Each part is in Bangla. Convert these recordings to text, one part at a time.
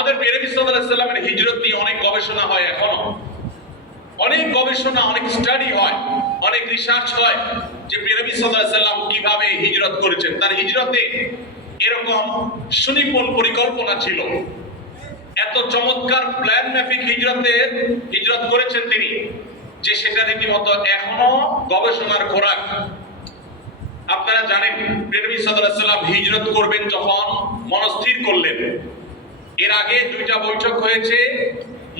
আমাদের প্রিয় নবী সাল্লাল্লাহু আলাইহি সাল্লামের হিজরত নিয়ে অনেক গবেষণা হয়, এখনো অনেক গবেষণা, অনেক স্টাডি হয়, অনেক রিসার্চ হয় যে প্রিয় নবী সাল্লাল্লাহু আলাইহি সাল্লাম কিভাবে হিজরত করেছেন। তার হিজরতে এরকম সুনিপুণ পরিকল্পনা ছিল, এত চমৎকার প্ল্যান মাফিক হিজরত করেছেন তিনি যে সেটা রীতিমতো এখনো গবেষণার খোরাক। আপনারা জানেন প্রিয় নবী সাল্লাল্লাহু আলাইহি সাল্লাম হিজরত করবেন যখন মনস্থির করলেন, এর আগে 2টা বৈঠক হয়েছে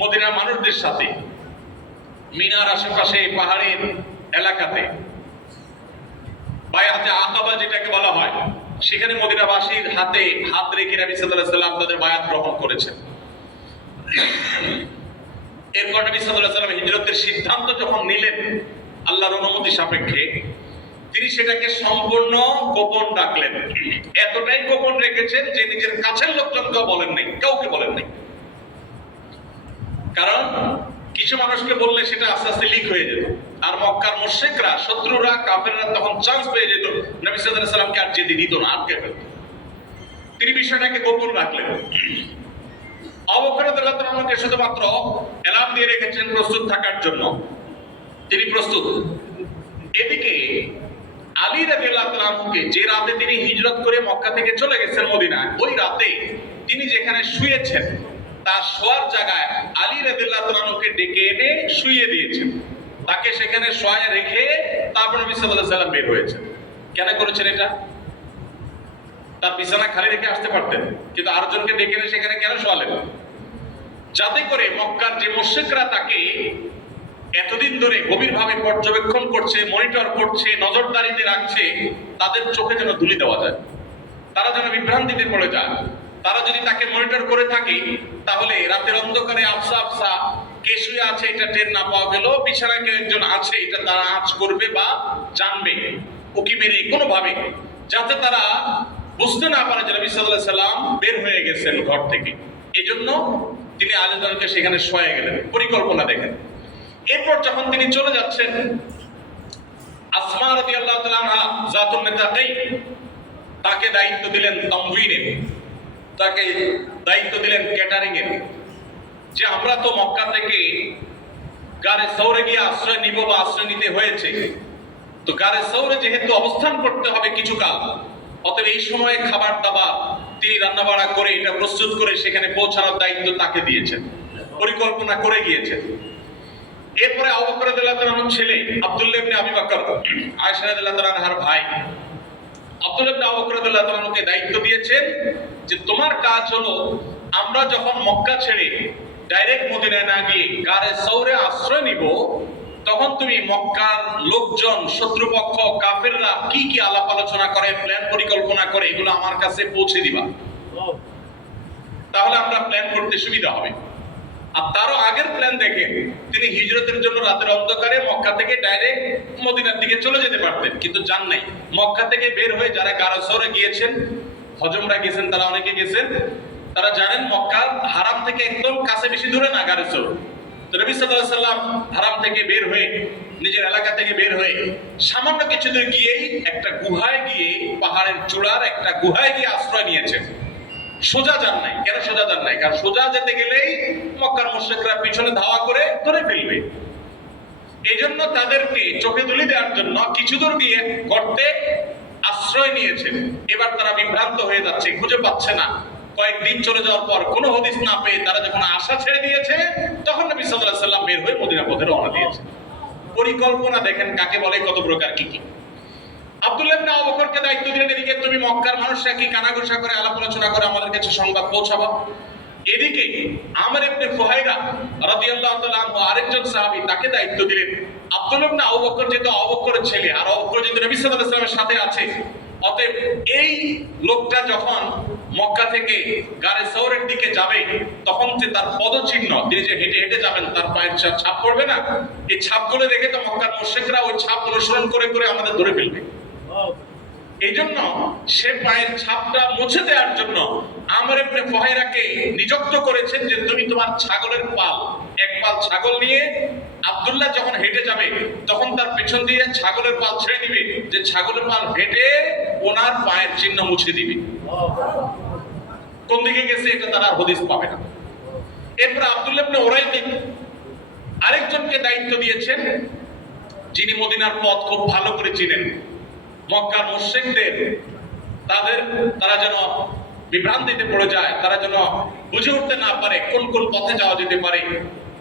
মদিনার মানুষদের সাথে, মিনার আশেপাশে পাহাড়ের এলাকাতে বায়াতে আকাবা যেটাকে বলা হয়, সেখানে মদিনাবাসীর হাতে হাত রেখে নবী সাল্লাল্লাহু আলাইহি সাল্লাম তাদের বায়াত গ্রহণ করেছেন। এরপর নবী সাল্লাল্লাহু আলাইহি সাল্লাম হিজরতের সিদ্ধান্ত যখন নিলেন আল্লাহর অনুমতি সাপেক্ষে, তিনি সেটাকে সম্পূর্ণ গোপন রাখলেন। এতটাই গোপন রেখেছেন যে নিজের কাছের লোকজনকে বলেন নাই, কাউকে বলেন নাই। কারণ কিছু মানুষকে বললে সেটা আস্তে আস্তে লিক হয়ে যেত, আর মক্কার মুশরিকরা, শত্রুরা, কাফেররা তখন চান্স পেয়ে যেত, নবী সাল্লাল্লাহু আলাইহি সাল্লামকে আর যেতে দিত না, আটকে ফেলত। তিনি বিষয়টাকে গোপন রাখলেন। আবু বকর রাদিয়াল্লাহু তাআলাকে শুধুমাত্র এলান দিয়ে রেখেছেন প্রস্তুত থাকার জন্য, তিনি প্রস্তুত। এদিকে আলী রাদিয়াল্লাহু তাআলাকে যে রাতে তিনি হিজরত করে মক্কা থেকে চলে গেছেন মদিনায়, ওই রাতে তিনি যেখানে শুয়েছেন তার শোয়ার জায়গায় আলী রাদিয়াল্লাহু তাআলাকে ডেকে এনে শুইয়ে দিয়েছেন। তাকে সেখানে শোয়ায় রেখে তারপর নবী সাল্লাল্লাহু আলাইহি সাল্লাম বের হয়েছেন। কেন করেছেন এটা? তার বিছানা খালি রেখে আসতে পারতেন, কিন্তু আরেকজনকে ডেকে এনে সেখানে কেন শোয়ালেন? যাতে করে মক্কার যে মুশরিকরা তাকে এতদিন ধরে গভীরভাবে পর্যবেক্ষণ করছে, মনিটর করছে, নজরদারিতে রাখছে, তাদের চোখে যেন ধুলি দেওয়া যায়, তারা যেন বিভ্রান্তিতে পড়ে যায়। তারা যদি তাকে মনিটর করে থাকে, তাহলে রাতের অন্ধকারে আফসা আফসা কে শুয়ে আছে এটা টের না পাওয়া গেল, বিছানায় কেউ একজন আছে এটা তারা আঁচ করবে বা জানবে উকি মেরে কোনোভাবে, যাতে তারা বুঝতে না পারে যে নবী সাল্লাল্লাহু আলাইহি সাল্লাম বের হয়ে গেছেন ঘর থেকে। এই জন্য তিনি আলীকে সেখানে শোয়ে গেলেন, পরিকল্পনা দেখেন। এরপর যখন তিনি চলে যাচ্ছেন, আসমা রাদিয়াল্লাহু তাআলা আনহা জাতুন নিতাকাইন তাকে দায়িত্ব দিলেন তামউইনের, তাকে দায়িত্ব দিলেন ক্যাটারিং এর, যে আমরা তো মক্কা থেকে গারে সৌরে গিয়ে আশ্রয় নিব বা আশ্রয় নিতে হয়েছে, তো গারে সৌরে যেহেতু অবস্থান করতে হবে কিছুকাল, অতএব এই সময়ে খাবার দাবার তিনি রান্নাবাড়া করে এটা প্রস্তুত করে সেখানে পৌঁছানোর দায়িত্ব তাকে দিয়েছেন, পরিকল্পনা করে গিয়েছেন। এরপরে আবু বকর রাদিয়াল্লাহু তাআলার ছেলে আব্দুল্লাহ ইবনে আবি বকর, আয়েশা রাদিয়াল্লাহু তাআলার ভাই আব্দুল্লাহ ইবনে আবু বকর রাদিয়াল্লাহু তাআলাকে দায়িত্ব দিয়েছেন যে তোমার কাজ হলো, আমরা যখন মক্কা ছেড়ে ডাইরেক্ট মদিনায় না গিয়ে গারে সৌরে আশ্রয় নিব, তখন তুমি মক্কার লোকজন, শত্রুপক্ষ, কাফেররা কি কি আলাপ আলোচনা করে, প্ল্যান পরিকল্পনা করে, এগুলো আমার কাছে পৌঁছে দিবা, তাহলে আমরা প্ল্যান করতে সুবিধা হবে। আর তারও আগের প্ল্যান দেখে তিনি হিজরতের জন্য রাতের অন্ধকারে মক্কা থেকে ডাইরেক্ট মদিনার দিকে চলে যেতে পারতেন, কিন্তু যান নাই। মক্কা থেকে বের হয়ে যারা গারে সৌরে গিয়েছেন, হজমরা গেছেন, তারা অনেকে গেছেন, তারা জানেন মক্কার হারাম থেকে একদম কাছে, বেশি দূরে না গারে সৌর। তো নবী সাল্লাল্লাহু আলাইহি সাল্লাম হারাম থেকে বের হয়ে, নিজের এলাকা থেকে বের হয়ে সামান্য কিছু দূর গিয়েই একটা গুহায় গিয়ে, পাহাড়ের চূড়ার একটা গুহায় গিয়ে আশ্রয় নিয়েছেন। সোজা যান নাই। কেন সোজা যান নাই? কারণ সোজা যেতে গেলেই মক্কার মুশরিকরা পিছনে ধাওয়া করে ধরে ফেলবে। এই জন্য তাদেরকে চোখে ধুলি দেওয়ার জন্য কিছু দূর গিয়ে গর্তে আশ্রয় নিয়েছেন। এবার তারা বিভ্রান্ত হয়ে যাচ্ছে, খুঁজে পাচ্ছে না। কয়েকদিন চলে যাওয়ার পর কোনো হদিস না পেয়ে তারা যখন আশা ছেড়ে দিয়েছে, তখন নবী সাল্লাল্লাহু আলাইহি সাল্লাম বের হয়ে মদিনা পথে রওনা দিয়েছে। পরিকল্পনা দেখেন কাকে বলে, কত প্রকার কি কি। আব্দুল্লাহ ইবনে আবু বকরকে দায়িত্ব দিলেন, এদিকে তুমি মক্কার মানুষরা কি কানাঘুষা করে, আলাপ আলোচনা করে আমাদের কাছে সংবাদ পৌঁছাবা। এদিকে আমর ইবনে ফুহাইরা রাদিয়াল্লাহু তাআলা আনহু আরেকজন সাহাবী, তাকে দায়িত্ব দিলেন আব্দুল্লাহ ইবনে আবু বকর যেহেতু আবু বকরের ছেলে, আর আবু বকর যেহেতু নবী সাল্লাল্লাহু আলাইহি ওয়াসাল্লামের সাথে আছে, অতএব এই লোকটা যখন মক্কা থেকে গারে সৌরের দিকে যাবে, তখন যে তার পদচিহ্ন, তিনি যে হেঁটে হেঁটে যাবেন, তার পায়ের ছাপ পড়বে না, এই ছাপগুলো দেখে তো মক্কার মুশরিকরা ওই ছাপ অনুসরণ করে করে আমাদের ধরে ফেলবে। এই জন্য সে পায়ের ছাপটা মুছে দেওয়ার জন্য আমর ইবনে ফুহাইরাকে নিযুক্ত করেছেন যে তুমি তোমার ছাগলের পাল, এক পাল ছাগল নিয়ে আব্দুল্লাহ যখন হেঁটে যাবে, তখন তার পেছন দিয়ে ছাগলের পাল ছেড়ে দিবে, যে ছাগলের পাল হেঁটে ওনার পায়ের চিহ্ন মুছে দিবে। কোন দিকে গেছে এটা তারা আর হদিস পাবে না। এরপর আব্দুল্লাহ ইবনে উরাইকিন আরেকজনকে দায়িত্ব দিয়েছেন, যিনি মদিনার পথ খুব ভালো করে চিনেন। মক্কার মুশরিকদের তারা যেন বিভ্রান্তিতে পড়ে যায়, তারা যেন বুঝে উঠতে না পারে কোন কোন পথে যাওয়া যেতে পারে,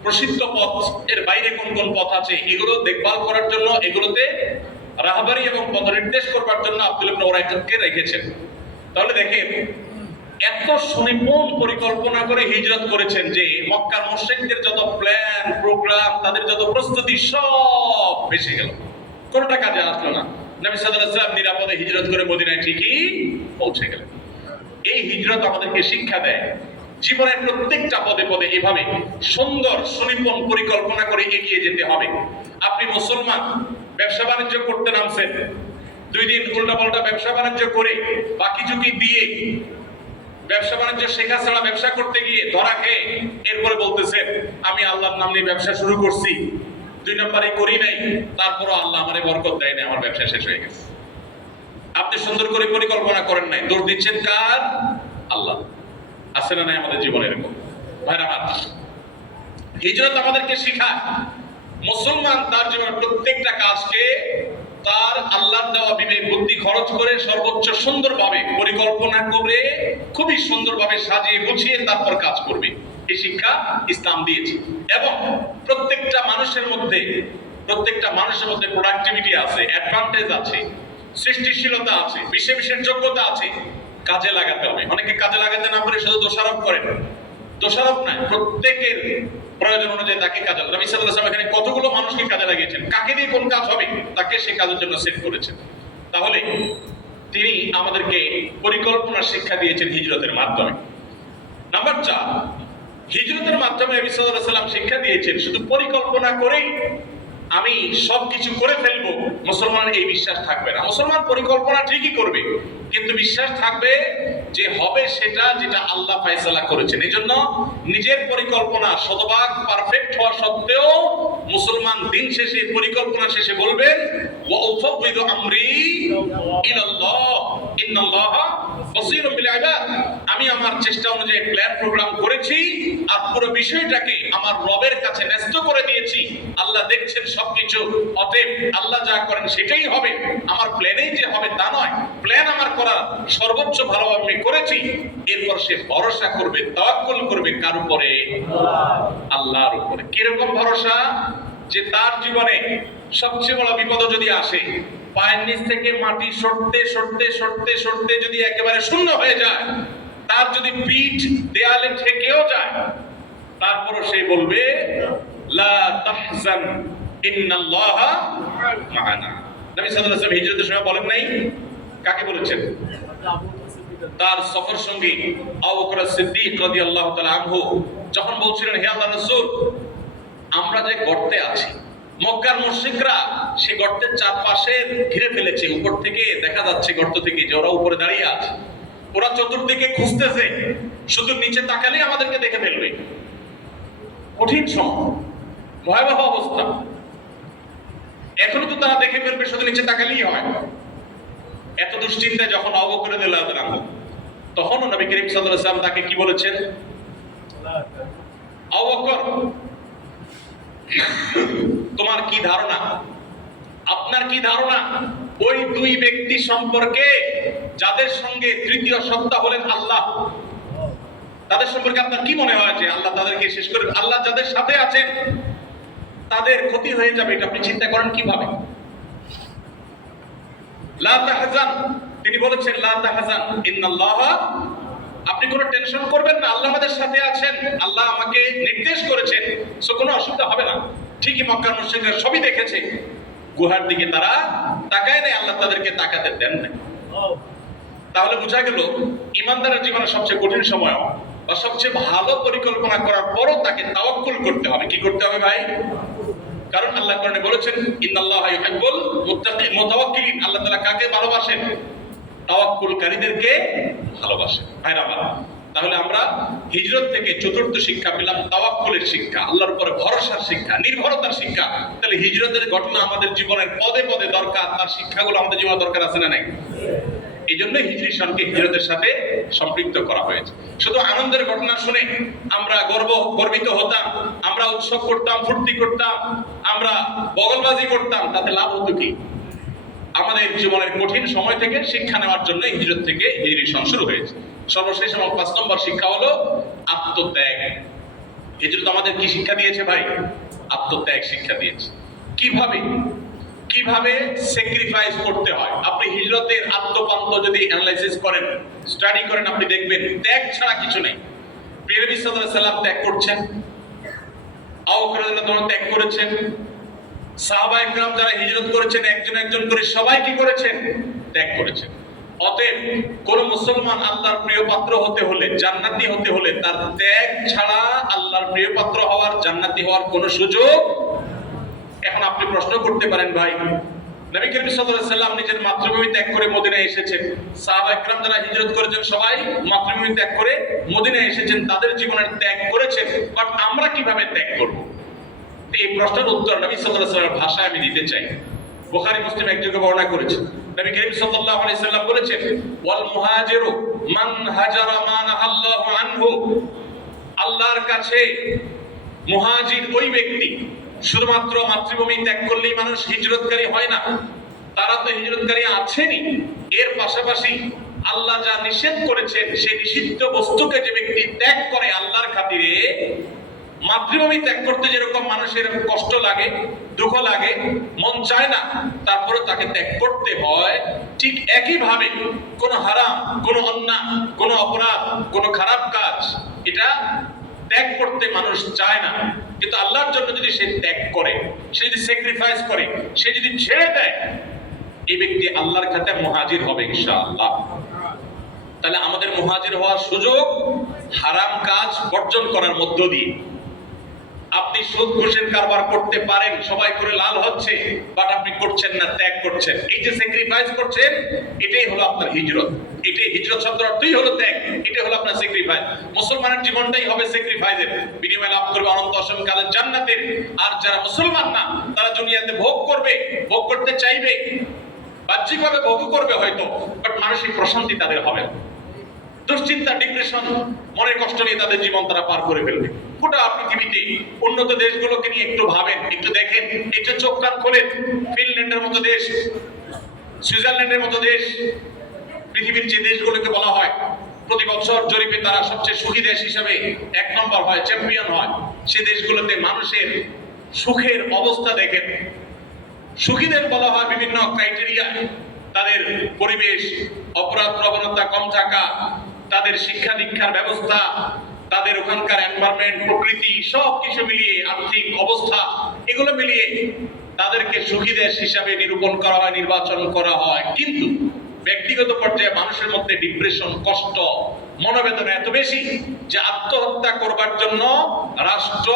প্রসিদ্ধ পথ এর বাইরে কোন কোন পথ আছে, এগুলো দেখভাল করার জন্য, এগুলোতে রাহবারি এবং পথ নির্দেশ করবার জন্য আব্দুল্লাহ ইবনে উরাইকিনকে রেখেছেন। তাহলে দেখেন এত সুনিপুণ পরিকল্পনা করে হিজরত করেছেন যে মক্কার মুশরিকদের যত প্ল্যান প্রোগ্রাম, তাদের যত প্রস্তুতি সব ভেসে গেল, কোনটা কাজে আসলো না। নবী সাল্লাল্লাহু আলাইহি ওয়াসাল্লাম নিরাপদে হিজরত করে মদিনায় ঠিকই পৌঁছে গেলেন। এই হিজরত আমাদেরকে শিক্ষা দেয় জীবনের প্রত্যেকটা পদে পদে এভাবে সুন্দর সুনিপুণ পরিকল্পনা করে এগিয়ে যেতে হবে। আপনি মুসলমান, ব্যবসা বাণিজ্য করতে নামছেন, 2 দিন উল্টাপাল্টা ব্যবসা বাণিজ্য করে বাকি ঝুঁকি দিয়ে ব্যবসা বাণিজ্য শেখা ছাড়া ব্যবসা করতে গিয়ে ধরা খেয়ে এরপরে বলতেছেন আমি আল্লাহর নাম নিয়ে ব্যবসা শুরু করছি, 2 নম্বরই করি নাই, তারপরও আল্লাহ আমারে বরকত দেয় না, আমার ব্যবসা শেষ হয়ে গেছে। আপনি সুন্দর করে পরিকল্পনা করেন নাই, দৌড় দিচ্ছেন কার? আল্লাহ। আছে না নাই আমাদের জীবনে এরকম? ভাইরা আমার, হিজরত আমাদেরকে শিখায় মুসলমান তার জীবনের প্রত্যেকটা কাজকে তার আল্লাহর দেওয়া বিবেক বুদ্ধি খরচ করে সর্বোচ্চ সুন্দরভাবে পরিকল্পনা করে খুবই সুন্দরভাবে সাজিয়ে গুছিয়ে তারপর কাজ করবে। এই শিক্ষা ইসলাম দিয়েছে। এবং প্রত্যেকটা মানুষের মধ্যে প্রোডাক্টিভিটি আছে, অ্যাডভান্টেজ আছে, সৃষ্টিশীলতা আছে, বিশেষ যোগ্যতা আছে, কাজে লাগাতে হবে। অনেকে কাজে লাগাতে না পারে শুধু দোষারোপ করেন। দোষারোপ নাই, প্রত্যেকের প্রয়োজন অনুযায়ী তাকে কাজে লাগাতে। নবী সাল্লাল্লাহু আলাইহি ওয়াসাল্লাম এখানে কতগুলো মানুষকে কাজে লাগিয়েছেন, কাকে দিয়ে কোন কাজ হবে তাকে সেই কাজের জন্য সেট করেছেন। তাহলে তিনি আমাদেরকে পরিকল্পনার শিক্ষা দিয়েছেন হিজরতের মাধ্যমে। নাম্বার 4, হিজরতের মাধ্যমে নবী সাল্লাল্লাহু আলাইহি ওয়াসাল্লাম শিক্ষা দিয়েছেন শুধু পরিকল্পনা করেই আমি সবকিছু করে ফেলবো, মুসলমানের এই বিশ্বাস থাকবে না। মুসলমান পরিকল্পনা ঠিকই করবে, কিন্তু বিশ্বাস থাকবে যে হবে সেটা যেটা আল্লাহ ফয়সালা করেছেন। এজন্য নিজের পরিকল্পনা শতভাগ পারফেক্ট হওয়া সত্ত্বেও মুসলমান দিন শেষে পরিকল্পনা শেষে বলবেন ওয়া উফাউযিদু আমরি ইলাল্লাহ ইন্নাল্লাহা বাসীরুম বিল ইবাদ। আমি আমার চেষ্টা অনুযায়ী প্ল্যান প্রোগ্রাম করেছি আর পুরো বিষয়টাকে আমার রবের কাছে ন্যস্ত করে দিয়েছি। আল্লাহ দেখছেন সবকিছু, অতএব আল্লাহ যা করেন সেটাই হবে, আমার প্ল্যানেই যে হবে তা নয়, প্ল্যান আমার করা সর্বোচ্চ ভালোভাবে আমি করেছি। এরপর সে ভরসা করবে, তাওয়াক্কুল করবে কার উপরে? আল্লাহর উপরে। কিরকম ভরসা? যে তার জীবনে সবচেয়ে বড় বিপদ যদি আসে, পায়ের নিচ থেকে মাটি সরতে সরতে সরতে সরতে যদি একেবারে শূন্য হয়ে যায়, তার যদি পিঠ দেয়ালে ঠেকেও যায়, তারপরও সে বলবে লা তাহজান ইন্নাল্লাহা মা'ানা। নবী সাল্লাল্লাহু আলাইহি ওয়াসাল্লাম হিজরতের সময় বলেন নাই? কাকে বলেছেন? তার সফর সঙ্গী আবু বকর সিদ্দিক রাদিয়াল্লাহু তাআলা আনহু যখন বলছিলেন হে আল্লাহর রাসূল, আমরা যে গর্তে আছি, মক্কার মুশরিকরা সেই গর্তের চারপাশে ঘিরে ফেলেছে, উপর থেকে দেখা যাচ্ছে গর্ত থেকে যে ওরা উপরে দাঁড়িয়ে আছে, ওরা চতুর্দিকে খুঁজতেছে, শুধু নিচে তাকালেই আমাদেরকে দেখে ফেলবে। কঠিন সময়, ভয়াবহ অবস্থা। এখনো তো তারা দেখে ফেলবে, শুধু নিচে তাকালেই হয়। এত দুশ্চিন্তায় যখন আবু বকর রাদিয়াল্লাহু আনহু, তখন নবী করিম সাল্লাল্লাহু আলাইহি ওয়াসাল্লাম তাকে কি বলেছেন? আবু বকর, তোমার কি ধারণা, আপনার কি ধারণা ওই 2 ব্যক্তি সম্পর্কে যাদের সঙ্গে তৃতীয় সত্তা হলেন আল্লাহ, তাদের সম্পর্কে আপনার কি মনে হয় যে আল্লাহ তাদেরকে শেষ করে, আল্লাহ যাদের সাথে আছেন তাদের ক্ষতি হয়ে যাবে, এটা আপনি চিন্তা করেন কিভাবে? লা তাহজান, তিনি বলেছেন লা তাহজান ইন্নাল্লাহা, আপনি কোনো টেনশন করবেন না, আল্লাহ আমাদের সাথে আছেন, আল্লাহ আমাকে নির্দেশ করেছেন, সো কোনো অসুবিধা হবে না। ঠিকই মক্কার মুশরিকরা সবই দেখেছে, গুহার দিকে তারা তাকায় নাই, আল্লাহ তাদেরকে তাকাতে দেন না। তাহলে বোঝা গেল ইমানদারের জীবনে সবচেয়ে কঠিন সময় বা সবচেয়ে ভালো পরিকল্পনা করার পরও তাকে তাওয়াক্কুল করতে হবে। কি করতে হবে ভাই? কারণ আল্লাহ কোরআনে বলেছেন ইন্নাল্লাহা ইউহিব্বুল মুতাওয়াক্কিলিন, আল্লাহ তাআলা কাকে ভালোবাসেন? তাওয়াক্কুলকারীদেরকে ভালোবাসেন। ভাইরা আমার, তাহলে আমরা হিজরত থেকে চতুর্থ শিক্ষা পেলাম তাওয়াক্কুলের শিক্ষা, আল্লাহর উপরে ভরসার শিক্ষা, নির্ভরতার শিক্ষা। তাহলে হিজরতের ঘটনা আমাদের জীবনের পদে পদে দরকার, তার শিক্ষাগুলো আমাদের জীবনে দরকার আছে না নাই? এই জন্য হিজরি সনকে হিজরতের সাথে সম্পৃক্ত করা হয়েছে। শুধু আনন্দের ঘটনা শুনে আমরা গর্বিত হতাম, আমরা উৎসব করতাম, ফুর্তি করতাম, আমরা বগলবাজি করতাম, তাতে লাভ হতো কি? আমাদের জীবনের কঠিন সময় থেকে শিক্ষা নেওয়ার জন্য হিজরত থেকে হিজরি সন শুরু হয়েছে। সর্বশেষ এবং 5 নম্বর শিক্ষা হলো আত্মত্যাগ। হিজরত আমাদের কি শিক্ষা দিয়েছে ভাই? আত্মত্যাগ শিক্ষা দিয়েছে। কিভাবে স্যাক্রিফাইস করতে হয়। আপনি হিজরতের আত্মপান্ত যদি অ্যানালাইসিস করেন, স্টাডি করেন, আপনি দেখবেন ত্যাগ ছাড়া কিছু নেই। প্রিয় নবী সাল্লাল্লাহু আলাইহি সাল্লাম ত্যাগ করছেন, আবু বকর রাদিয়াল্লাহু আনহু ত্যাগ করেছেন, সাহাবায়ে কেরাম যারা হিজরত করেছেন একজন একজন করে সবাই কি করেছেন? ত্যাগ করেছেন। অতএব কোন মুসলমান আল্লাহর প্রিয় পাত্র হতে হলে, জান্নাতি হতে হলে তার ত্যাগ ছাড়া আল্লাহর প্রিয় পাত্র হওয়ার, জান্নাতি হওয়ার কোনো সুযোগ। এখন আপনি প্রশ্ন করতে পারেন, ভাই নবী করিম সাল্লাল্লাহু আলাইহি সাল্লাম নিজের মাতৃভূমি ত্যাগ করে মদিনায় এসেছেন, সাহাবায়ে কেরাম যারা হিজরত করেছেন সবাই মাতৃভূমি ত্যাগ করে মদিনায় এসেছেন, তাদের জীবনের ত্যাগ করেছেন, বাট আমরা কিভাবে ত্যাগ করব? এই প্রশ্নের উত্তর নবী সাল্লাল্লাহু আলাইহি সাল্লামের ভাষায় আমি দিতে চাই। বুখারী মুসলিম একযোগে বর্ণনা করেছেন, নবী করিম সাল্লাল্লাহু আলাইহি সাল্লাম বলেছেন, ওয়াল মুহাজিরু মান হাজারা মা নাহাল্লাহু আনহু। আল্লাহর কাছে মুহাজির ওই ব্যক্তি, শুধুমাত্র মাতৃভূমি ত্যাগ করলেই মানুষ হিজরতকারী হয় না, তারা তো হিজরতকারী আছেনই, এর পাশাপাশি আল্লাহ যা নিষেধ করেছেন সেই নিষিদ্ধ বস্তুকে যে ব্যক্তি ত্যাগ করে আল্লাহর খাতিরে, মাতৃভূমি ত্যাগ করতে যেরকম মানুষের কষ্ট লাগে, দুঃখ লাগে, মন চায় না, তারপরে তাকে ত্যাগ করতে হয়, ঠিক একইভাবে কোন হারাম, কোন অন্যায়, কোন অপরাধ, কোন খারাপ কাজ এটা ত্যাগ করতে মানুষ চায় না, কিন্তু আল্লাহর জন্য যদি সে ত্যাগ করে, সে যদি স্যাক্রিফাইস করে, সে যদি ছেড়ে দেয়, এই ব্যক্তি আল্লাহর খাতে মুহাজির হবে ইনশাআল্লাহ। তাহলে আমাদের মুহাজির হওয়ার সুযোগ হারাম কাজ বর্জন করার মধ্য দিয়ে। আপনি সুদ ঘুষের কারবার করতে পারেন, সবাই করে লাল হচ্ছে, বাট আপনি করছেন না, ত্যাগ করছেন। এই যে স্যাক্রিফাইস করছেন, এটাই হলো আপনার হিজরত। এটাই হিজরত শব্দের অর্থই হলো ত্যাগ, এটা হলো আপনার স্যাক্রিফাইস। মুসলমানের জীবনটাই হবে স্যাক্রিফাইসের, বিনিময়ে লাভ করবে অনন্ত অসীম কালের জান্নাতের। আর যারা মুসলমান না, তারা দুনিয়াতে ভোগ করবে, ভোগ করতে চাইবে, বাহ্যিকভাবে ভোগ করবে হয়তো, বাট মানসিক প্রশান্তি তাদের হবে না। দুশ্চিন্তা, ডিপ্রেশন, মনের কষ্ট নিয়ে তাদের জীবন তারা পার করে ফেলবে। গোটা পৃথিবীতে উন্নত দেশগুলোকে নিয়ে একটু ভাবেন, একটু দেখেন, একটু চোখ কান খোলেন। ফিনল্যান্ডের মতো দেশ, সুইজারল্যান্ডের মতো দেশ, পৃথিবীর যে দেশগুলোকে বলা হয় প্রতি বছর জরিপে তারা সবচেয়ে সুখী দেশ হিসেবে 1 নম্বর হয়, চ্যাম্পিয়ন হয়, সে দেশগুলোতে মানুষের সুখের অবস্থা দেখেন। সুখীদের বলা হয় বিভিন্ন ক্রাইটেরিয়া, তাদের পরিবেশ, অপরাধ প্রবণতা কম থাকা, তাদের শিক্ষা দীক্ষার ব্যবস্থা, তাদের ওখানকার এনভায়রনমেন্ট, প্রকৃতি, সব কিছু মিলিয়ে, আর্থিক অবস্থা, এগুলো মিলিয়ে তাদেরকে সুখী দেশ হিসাবে নিরূপণ করা হয়, নির্বাচন করা হয়। কিন্তু ব্যক্তিগত পর্যায়ে মানুষের মধ্যে ডিপ্রেশন, কষ্ট, মনোবেদনা এত বেশি যে আত্মহত্যা করবার জন্য রাষ্ট্র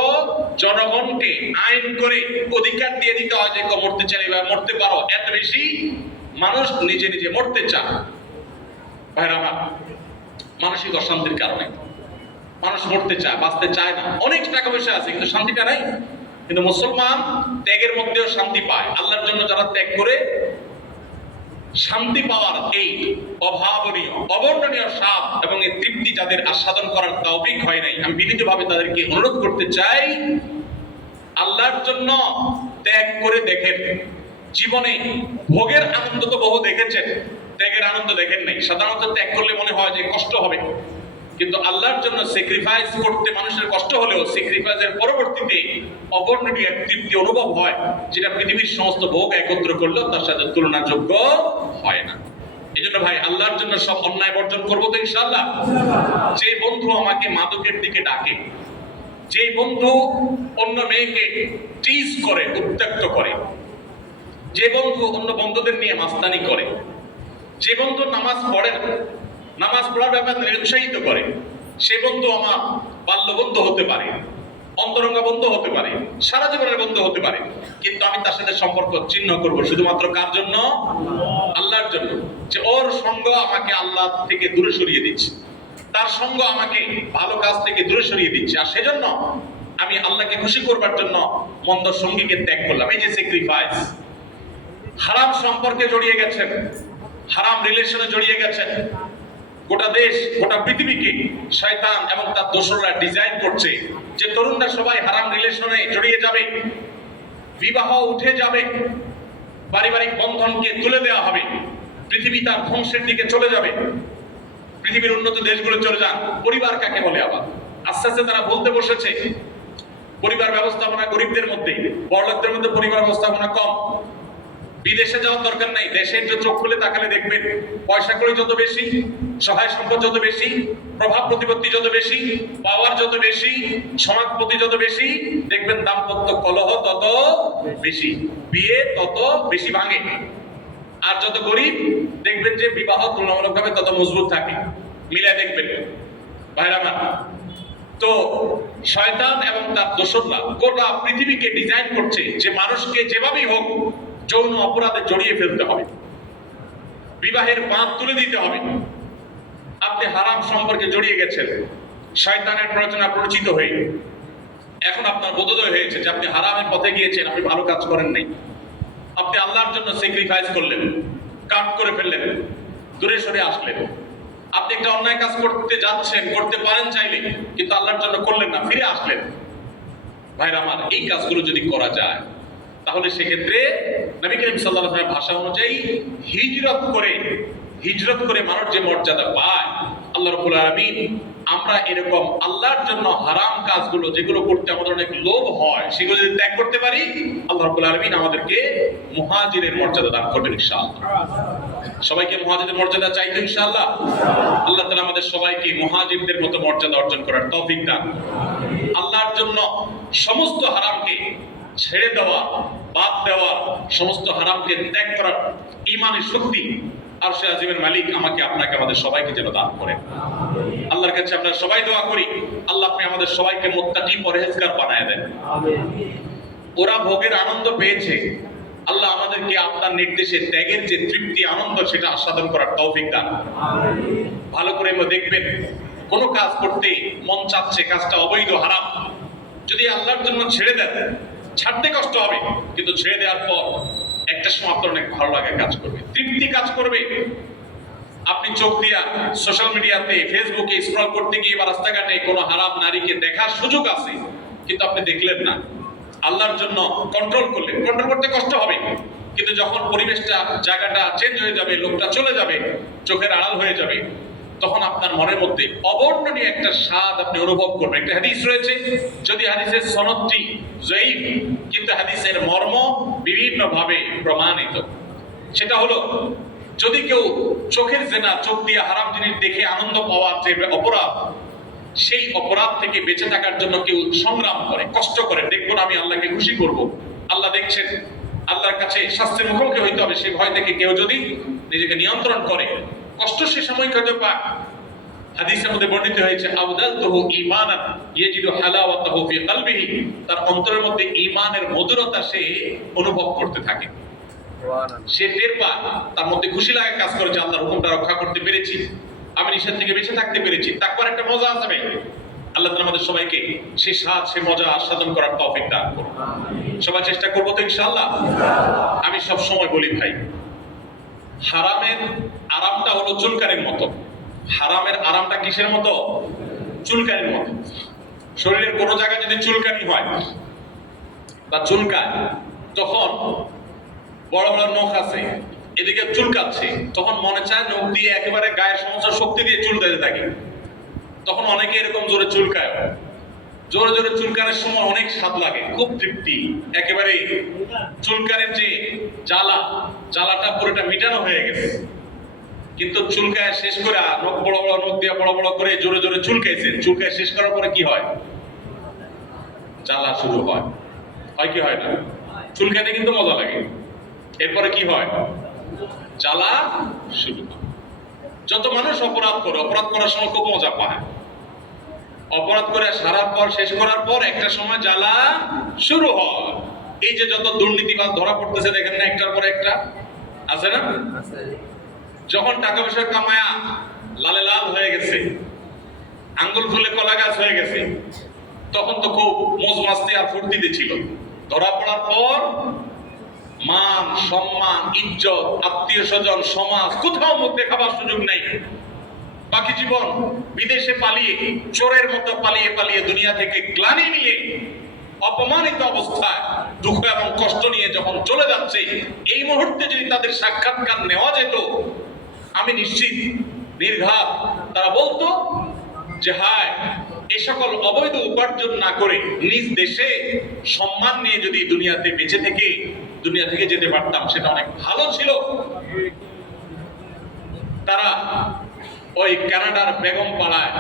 জনগণকে আইন করে অধিকার দিয়ে দিতে হয় যে মরতে চাই বা মরতে পারো, এত বেশি মানুষ নিজে নিজে মরতে চায়। ভাইরা আমার, মানসিক অশান্তির কারণে মানুষ মরতে চায়, বাঁচতে চায় না। অনেক টাকা পয়সা আছে কিন্তু শান্তিটা নাই। কিন্তু মুসলমান ত্যাগের মধ্যেও শান্তি পায়। আল্লাহর জন্য যারা ত্যাগ করে শান্তি পাওয়ার এই অভাবনীয়, অবর্ণনীয় স্বাদ এবং এই তৃপ্তি যাদের আস্বাদন করার তৌফিক হয় নাই, আমি বিনীতভাবে তাদেরকে অনুরোধ করতে চাই, আল্লাহর জন্য ত্যাগ করে দেখেন। জীবনে ভোগের আনন্দ তো বহু দেখেছেন, ত্যাগের আনন্দ দেখেন নাই। সাধারণত ত্যাগ করলে মনে হয় যে কষ্ট হবে, কিন্তু আল্লাহর জন্য স্যাক্রিফাইস করতে মানুষের কষ্ট হলেও স্যাক্রিফাইসের পরবর্তীতে অবর্ণনীয় তৃপ্তি অনুভব হয়, যেটা পৃথিবীর সমস্ত ভোগ একত্র করলেও তার সাথে তুলনাযোগ্য হয় না। এই জন্য ভাই, আল্লাহর জন্য সব অন্যায় বর্জন করবো তো ইনশাআল্লাহ। যে বন্ধু আমাকে মাদকের দিকে ডাকে, যে বন্ধু অন্য মেয়েকে টিজ করে, উত্ত্যক্ত করে, যে বন্ধু অন্য বন্ধুদের নিয়ে মাস্তানি করে, যে বন্ধু নামাজ পড়ে না, নামাজ পড়ার ব্যাপারে নিরুৎসাহিত করে, সে বন্ধু আমার বাল্য বন্ধু হতে পারে, অন্তরঙ্গ বন্ধু হতে পারে, সারা জীবনের বন্ধু হতে পারে, কিন্তু আমি তার সাথে সম্পর্ক ছিন্ন করব শুধুমাত্র কার জন্য? আল্লাহর জন্য। যে ওর সঙ্গ আমাকে আল্লাহ থেকে দূরে সরিয়ে দিচ্ছে, তার সঙ্গ আমাকে ভালো কাজ থেকে দূরে সরিয়ে দিচ্ছে, আর সেজন্য আমি আল্লাহকে খুশি করবার জন্য মন্দ সঙ্গীকে ত্যাগ করলাম। এই যে স্যাক্রিফাইস। হারাম সম্পর্কে জড়িয়ে গেছেন, হারাম রিলেশনে জড়িয়ে গেছেন। গোটা দেশ, গোটা পৃথিবীকে শয়তান এবং তার দোসররা ডিজাইন করছে যে তরুণরা সবাই হারাম রিলেশনে জড়িয়ে যাবে, বিবাহ উঠে যাবে, পারিবারিক বন্ধনকে তুলে দেওয়া হবে, পৃথিবী তার ধ্বংসের দিকে চলে যাবে। পৃথিবীর উন্নত দেশগুলো চলে যান। পরিবার কাকে বলে? আবার আস্তে আস্তে তারা বলতে বসেছে পরিবার ব্যবস্থাপনা গরিবদের মধ্যে, বড়লোকদের মধ্যে পরিবার ব্যবস্থাপনা কম। বিদেশে যাওয়ার দরকার নাই, দেশের যে চোখ খুলে তাকালে দেখবেন পয়সা কড়ি যত বেশি, সহায় সম্পদ যত বেশি, প্রভাব প্রতিপত্তি যত বেশি, পাওয়ার যত বেশি, সমাজপতি যত বেশি, দেখবেন দাম্পত্য কলহ তত বেশি, বিয়ে তত বেশি ভাঙে। আর যত গরিব দেখবেন যে বিবাহ তুলনামূলকভাবে তত মজবুত থাকে। মিলায় দেখবেন ভাইরা আমার। তো শয়তান এবং তার দোসররা গোটা পৃথিবীকে ডিজাইন করছে যে মানুষকে যেভাবেই হোক যৌন অপরাধে জড়িয়ে ফেলতে হবে, বিবাহের বাঁধ তুলে দিতে হবে। আপনি হারাম সম্পর্কে জড়িয়ে গেছেন, শয়তানের প্ররোচনা পরিচিত হয়ে এখন আপনার বোধোদয় হয়েছে যে আপনি হারামের পথে গিয়েছেন, আপনি ভালো কাজ করেন নাই। আপনি আল্লাহর জন্য স্যাক্রিফাইস করলেন, কাট করে ফেললেন, দূরে সরে আসলেন। আপনি একটা অন্যায় কাজ করতে যাচ্ছেন, করতে পারেন চাইলে, কিন্তু আল্লাহর জন্য করলেন না, ফিরে আসলেন। ভাইরা আমার, এই কাজগুলো যদি করা যায় তাহলে সেক্ষেত্রে নবী করিম সাল্লাল্লাহু আলাইহি ওয়াসাল্লামের ভাষা অনুযায়ী হিজরত করে মানুষ যে মর্যাদা পায়, আল্লাহ রাব্বুল আলামিন আমরা এরকম আল্লাহর জন্য হারাম কাজগুলো যেগুলো করতে আমাদের অনেক লোভ হয় সেগুলো যদি ত্যাগ করতে পারি, আল্লাহ রাব্বুল আলামিন আমাদেরকে মুহাজিরের মর্যাদা দান করবেন ইনশাআল্লাহ। সবাইকে মুহাজিরের মর্যাদা চাই তো ইনশাআল্লাহ। আল্লাহ তাআলা আমাদের সবাইকে মুহাজিরদের মতো মর্যাদা অর্জন করার তৌফিক দান। আল্লাহর জন্য সমস্ত হারামকে ছেড়ে দেওয়া, বাদ দেওয়া, সমস্ত হারামকে ত্যাগ করার ঈমানের শক্তি আরশে আজিমের মালিক আমাকে আপনাকে আমাদের সবাইকে যেন দান করেন। আল্লাহর কাছে আমরা সবাই দোয়া করি, আল্লাহ আপনি আমাদের সবাইকে মুত্তাকি পরহেজগার বানায় দেন। ওরা ভোগের আনন্দ পেয়েছে, আল্লাহ আমাদেরকে আপনার নির্দেশে ত্যাগের যে তৃপ্তি, আনন্দ, সেটা আস্বাদন করার তৌফিক দান। ভালো করে দেখবেন, কোনো কাজ করতে মন চাচ্ছে, কাজটা অবৈধ, হারাম, যদি আল্লাহর জন্য ছেড়ে দেন, ছাড়তে কষ্ট হবে, কিন্তু ছেড়ে দেওয়ার পর একটা সময় আপনার অনেক ভালো লাগে কাজ করবে, তৃপ্তি কাজ করবে। আপনি চোখ দিয়া সোশ্যাল মিডিয়াতে, ফেসবুকে স্ক্রল করতে গিয়ে বা রাস্তাঘাটে কোনো হারাম নারীকে দেখার সুযোগ আছে, কিন্তু আপনি দেখলেন না, আল্লাহর জন্য কন্ট্রোল করলেন। কন্ট্রোল করতে কষ্ট হবে, কিন্তু যখন পরিবেশটা, জায়গাটা চেঞ্জ হয়ে যাবে, লোকটা চলে যাবে, চোখের আড়াল হয়ে যাবে, তখন আপনার মনের মধ্যে অবর্ণনীয় একটা স্বাদ আপনি অনুভব করবেন। একটা হাদিস রয়েছে, যদি হাদিসের সনদটি জয়ীফ, কিন্তু হাদিসের মর্ম বিভিন্নভাবে প্রমাণিত। সেটা হলো, যদি কেউ চোখের জেনা, চোখ দিয়ে হারাম জিনিস দেখে আনন্দ পাওয়ার যে অপরাধ, সেই অপরাধ থেকে বেঁচে থাকার জন্য কেউ সংগ্রাম করে, কষ্ট করে, দেখবো না আমি আল্লাহকে খুশি করব, আল্লাহ দেখছেন, আল্লাহর কাছে শাস্তির মুখোমুখি হইতে হবে, সেই ভয় থেকে কেউ যদি নিজেকে নিয়ন্ত্রণ করে, কষ্ট সে সাময়িক হতে পায়। হাদিসের মধ্যে বর্ণিত হয়েছে, আবদালতুহু ঈমানান ইয়াজিদু হালাওয়াতাহু ফি কলবিহি, তার অন্তরের মধ্যে ঈমানের মধুরতা সে অনুভব করতে থাকে, সে টের পায়, তার মধ্যে খুশি লাগে কাজ করে যে আল্লাহর হুকুমটা রক্ষা করতে পেরেছি, আমি নিষেধ থেকে বেঁচে থাকতে পেরেছি। তাকওয়ার একটা মজা আছে। আল্লাহ তাআলা আমাদের সবাইকে সেই স্বাদ, সেই মজা আস্বাদন করার তৌফিক দান করুন। সবাই চেষ্টা করবো তো ইনশাআল্লাহ। আমি সব সময় বলি ভাই, হারামের আরামটা হলো চুলকানির মতো। হারামের আরামটা কিসের মতো? চুলকানির মতো। শরীরের কোনো জায়গায় যদি চুলকানি হয় বা চুলকায়, তখন বড় বড় নখ আছে, এদিকে চুলকাচ্ছে, তখন মনে চায় নখ দিয়ে একেবারে গায়ের সমস্ত শক্তি দিয়ে চুলকাতে থাকে। তখন অনেকে এরকম জোরে চুলকায়, জোরে জোরে চুলকানোর সময় অনেক স্বাদ লাগে, খুব তৃপ্তি, একেবারে চুলকানের যে জ্বালাটা পুরোটা মিটানো হয়ে গেছে। কিন্তু চুলকায় শেষ করে নখ বড় বড় নখ দিয়ে বড় বড় করে জোরে জোরে চুলকাইছেন, চুলকায় শেষ করার পরে কি হয়? জ্বালা শুরু হয় কি হয় না? চুলকাতে কিন্তু মজা লাগে, এরপরে কি হয়? জ্বালা শুরু হয়। যত মানুষ অপরাধ করে, অপরাধ করার সময় খুব মজা পায়, অপরাধ করে সারার পর, শেষ করার পর একটা সময় জ্বালা শুরু হয়। এই যে যত দুর্নীতিবাজ ধরা পড়তেছে দেখেন না, একটার পর একটা আছে না? যখন টাকা পয়সা কামায়া লালে লাল হয়ে গেছে, আঙ্গুল ফুলে কলা গাছ হয়ে গেছে, তখন তো খুব মজ মাস্তি আর ফুর্তিতে ছিল। ধরা পড়ার পর মান সম্মান ইজ্জত আত্মীয় স্বজন সমাজ কোথাও মুখ দেখাবার সুযোগ নাই। বাকি জীবন বিদেশে পালিয়ে চোরের মতো পালিয়ে পালিয়ে দুনিয়া থেকে গ্লানি নিয়ে অপমানিত অবস্থায় দুঃখ এবং কষ্ট নিয়ে যখন চলে যাচ্ছে, এই মুহূর্তে যদি তাদের সাক্ষাৎকার নেওয়া যেত, আমি নিশ্চিত নির্ঘাত তারা বলতো যে হায়, এ সকল অবৈধ উপার্জন না করে নিজ দেশে সম্মান নিয়ে যদি দুনিয়া থেকে যেতে পারতাম সেটা অনেক ভালো ছিল। তারা ওই কানাডার বেগম পাড়ায়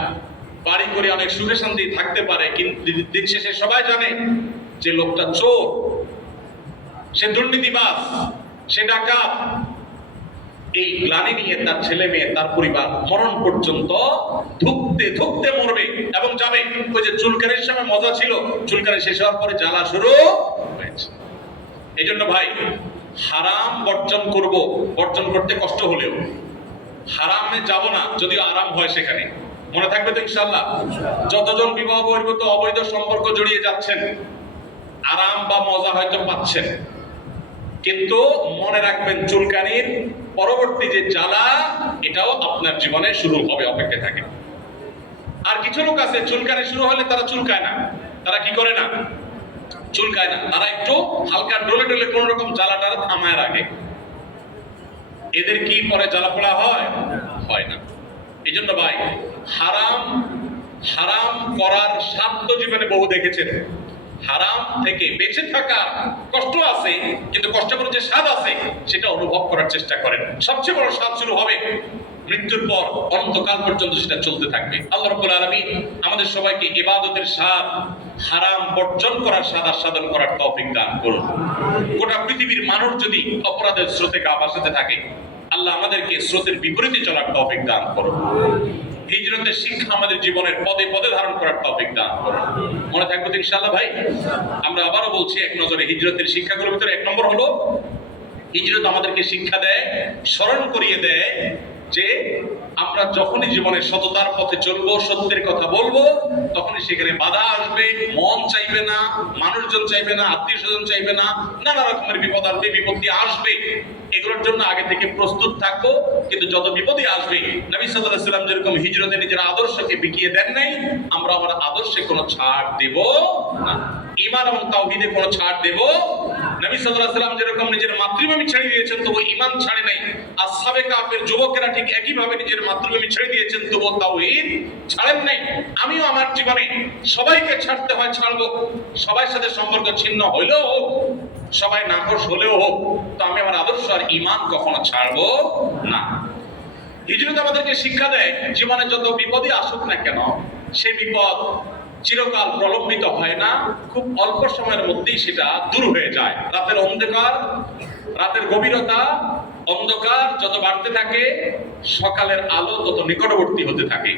বাড়ি করে অনেক সুখে শান্তি থাকতে পারে, কিন্তু দিন শেষে সবাই জানে যে লোকটা চোর, সে দুর্নীতিবাজ, সে ডাকাত। এই গ্লানি নিয়ে তার ছেলে মেয়ে তার পরিবার মরণ পর্যন্ত ধুকতে ধুকতে মরবে এবং যাবে। ওই যে চুলকানির সময় মজা ছিল, চুলকানি শেষ হওয়ার পরে জ্বালা শুরু হয়েছে। এই জন্য ভাই, হারাম বর্জন করতে কষ্ট হলেও হারামে যাব না, যদিও আরাম হয় সেখানে। মনে থাকবে তো ইনশাআল্লাহ? যতজন বিবাহ বহির্ভূত অবৈধ সম্পর্ক জড়িয়ে যাচ্ছেন, আরাম বা মজা হয়তো পাচ্ছেন, কিন্তু মনে রাখবেন চুলকানির পরবর্তী যে জ্বালা, এটাও আপনার জীবনে শুরু হবে, অপেক্ষা থাকে। আর কিছু লোক আছে চুলকানি শুরু হলে তারা চুলকায় না। তারা কি করে না? চুলকায় না। তারা একটু হালকা ডলে ডলে কোন রকম জ্বালাটা থামায় রাখে। এদের কি পরে জ্বালা পোড়া হয়? হয় না। এই জন্য ভাই, হারাম করার স্বাদ জীবনে বহু দেখেছেন। হারাম থেকে বেঁচে থাকার কষ্ট আছে, কিন্তু কষ্টের পর যে স্বাদ আছে সেটা অনুভব করার চেষ্টা করেন। সবচেয়ে বড় স্বাদ শুরু হবে মৃত্যুর পর, অনন্তকাল পর্যন্ত সেটা চলতে থাকবে। আল্লাহ রাব্বুল আলামিন আমাদের সবাইকে ইবাদতের স্বাদ, হারাম বর্জন করার স্বাদ আস্বাদন করার তৌফিক দান করুন। গোটা পৃথিবীর মানুষ যদি অপরাধের স্রোতে গা ভাসাতে থাকে, আল্লাহ আমাদেরকে স্রোতের বিপরীতে চলার তৌফিক দান করুন। হিজরতের শিক্ষা আমাদের জীবনের পদে পদে ধারণ করার তৌফিক দান করুন। মনে থাকবে তো ইনশাআল্লাহ ভাই? আমরা আবারও বলছি, এক নজরে হিজরতের শিক্ষাগুলোর ভিতরে 1 নম্বর হলো, হিজরত আমাদেরকে শিক্ষা দেয়, স্মরণ করিয়ে দেয় যে আমরা যখনই জীবনে সততার পথে চলবো, সত্যের কথা বলবো, তখনই সেখানে বাধা আসবে, মন চাইবে না, মানুষজন চাইবে না, আত্মীয় স্বজন চাইবে না, নানা রকমের বিপদ আসবে, বিপত্তি আসবে। এগুলোর জন্য আগে থেকে প্রস্তুত থাকবো। কিন্তু যত বিপদই আসবে, নবী সাল্লাল্লাহু আলাইহি ওয়াসাল্লাম যেরকম হিজরতে নিজের আদর্শকে বিকিয়ে দেন নাই, আমরা আমার আদর্শে কোনো ছাড় দেব না। ঈমান এবং তাওহীদে কোনো ছাড় দেব। নবী সাল্লাল্লাহু আলাইহি ওয়াসাল্লাম যেরকম নিজের মাতৃভূমি ছেড়ে দিয়েছেন, তবু ঈমান ছাড়ে নাই। আসহাবে কাফের যুবকেরা ঠিক একইভাবে নিজের মাতৃভূমি ছেড়ে দিয়েছেন, তবু তাওহীদ ছাড়েন নাই। আমিও আমার জীবনে সবাইকে ছাড়তে হয়, ছাড়বো। সবার সাথে সম্পর্ক ছিন্ন হইলেও হোক, সবাই নাখোশ হলেও হোক, তো আমি আমার আদর্শ আর ঈমান কখনো ছাড়বো না। হিজরত আমাদেরকে শিক্ষা দেয়, জীবনে যত বিপদই আসুক না কেন, সেই বিপদ চিরকাল প্রলম্বিত হয় না, খুব অল্প সময়ের মধ্যেই সেটা দূর হয়ে যায়। রাতের গভীরতা, অন্ধকার যত বাড়তে থাকে, সকালের আলো তত নিকটবর্তী হতে থাকে।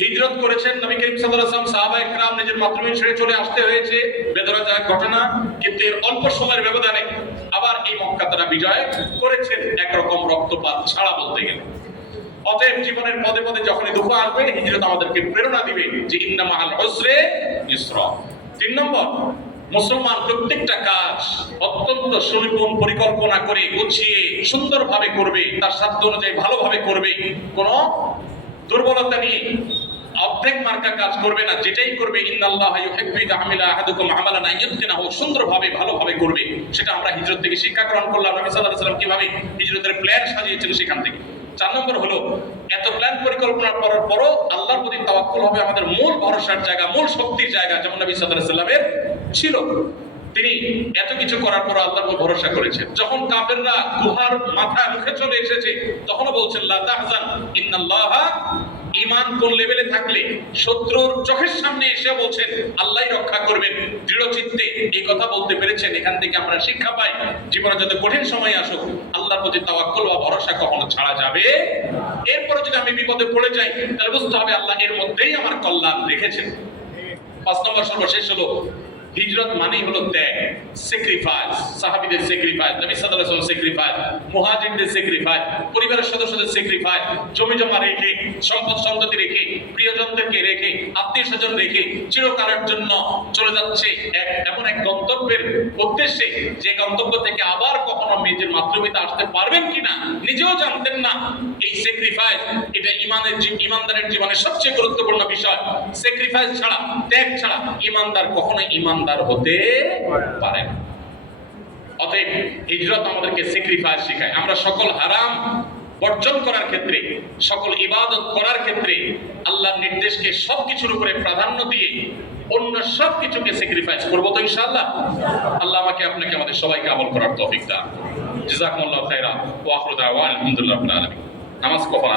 হিজরত করেছেন নবী করিম সাল্লাল্লাহু আলাইহি ওয়াসাল্লাম, সাহাবায়ে কেরাম নিজের মাতৃভূমি ছেড়ে চলে আসতে হয়েছে, বেদনাদায়ক ঘটনা। কিন্তু এর অল্প সময়ের ব্যবধানে আবার এই মক্কা তারা বিজয় করেছেন, একরকম রক্তপাত ছাড়া বলতে গেলে। অতএব জীবনের পদে পদে যখনই দুঃখ আসবে, হিজরত আমাদেরকে প্রেরণা দিবে যে ইন্না মাআল উসরি ইসরা। 3 নম্বর, মুসলমান প্রত্যেকটা কাজ অত্যন্ত সুনিপুণ পরিকল্পনা করে গুছিয়ে সুন্দরভাবে করবে, তার সাধ্য অনুযায়ী ভালোভাবে করবে। কোনো দুর্বলতা নিয়ে অর্ধেক মার্কা কাজ করবে না, যেটাই করবে ইন্নাল্লাহা ইউহিব্বু ইযা আমিলা আহাদুকুম আমালান আইয়ুতকিনাহু, সুন্দরভাবে ভালোভাবে করবে। সেটা আমরা হিজরত থেকে শিক্ষা গ্রহণ করলাম। নবী সাল্লাল্লাহু আলাইহি ওয়াসাল্লাম কিভাবে হিজরতের প্ল্যান সাজিয়েছেন সেখান থেকে। 4 নম্বর হলো, এত প্ল্যান পরিকল্পনা করার পরও আল্লাহর প্রতি তাওয়াক্কুল হবে আমাদের মূল ভরসার জায়গা, মূল শক্তির জায়গা, যেমন নবী সাল্লাল্লাহু আলাইহি ওয়াসাল্লামের ছিল। তিনি এত কিছু করার পর আল্লাহর উপর ভরসা করেছেন। যখন কাফেররা গুহার মাথায় মুখে চলে এসেছে, তখনও বলছেন লা তাহজান ইন্নাল্লাহা। ঈমান কোন লেভেলে থাকলে শত্রুর চোখের সামনে এসে বলছেন আল্লাহই রক্ষা করবেন, দৃঢ় চিত্তে এই কথা বলতে পেরেছেন। এখান থেকে আমরা শিক্ষা পাই, জীবনে যত কঠিন সময় আসুক, আল্লাহর প্রতি তাওয়াক্কুল বা ভরসা কখনো ছাড়া যাবে। এরপরে যদি আমি বিপদে পড়ে যাই, তাহলে বুঝতে হবে আল্লাহ এর মধ্যেই আমার কল্যাণ রেখেছেন। 5 নম্বর সর্বশেষ হলো, হিজরত মানেই হলো ত্যাগ, স্যাক্রিফাইস, সাহাবীদের স্যাক্রিফাইস, নবী সাল্লাল্লাহু আলাইহি ওয়াসাল্লাম স্যাক্রিফাইস, মুহাজিরদের স্যাক্রিফাইস, পরিবারের সদস্যদের স্যাক্রিফাইস, জমি জমা রেখে, সম্পদ সম্পত্তি রেখে, প্রিয়জনদেরকে রেখে, আত্মীয়স্বজন রেখে চিরকালের জন্য চলে যাচ্ছে এমন এক গন্তব্যের উদ্দেশ্যে, যে গন্তব্য থেকে আবার কখনো নিজের মাতৃভূমিতে আসতে পারবেন কিনা নিজেও জানতেন না। এই স্যাক্রিফাইস, এটা ইমানদারের জীবনের সবচেয়ে গুরুত্বপূর্ণ বিষয়। স্যাক্রিফাইস ছাড়া, ত্যাগ ছাড়া ইমানদার কখনো ইমানদার হতে পারে না। অতএব হিজরত আমাদেরকে স্যাক্রিফাইস শেখায়। আমরা সকল হারাম বর্জন করার ক্ষেত্রে, সকল ইবাদত করার ক্ষেত্রে আল্লাহর নির্দেশকে সবকিছুর উপরে প্রাধান্য দিয়ে অন্য সবকিছুকে স্যাক্রিফাইস করবো তো ইনশাআল্লাহ। আল্লাহ আমাকে আপনাকে আমাদের সবাইকে আমল করার তৌফিক দান। জাযাকুমুল্লাহু খাইরান ওয়া আখিরু দাওয়ানা আলহামদুলিল্লাহি রাব্বিল আলামিন। নামাজ কখন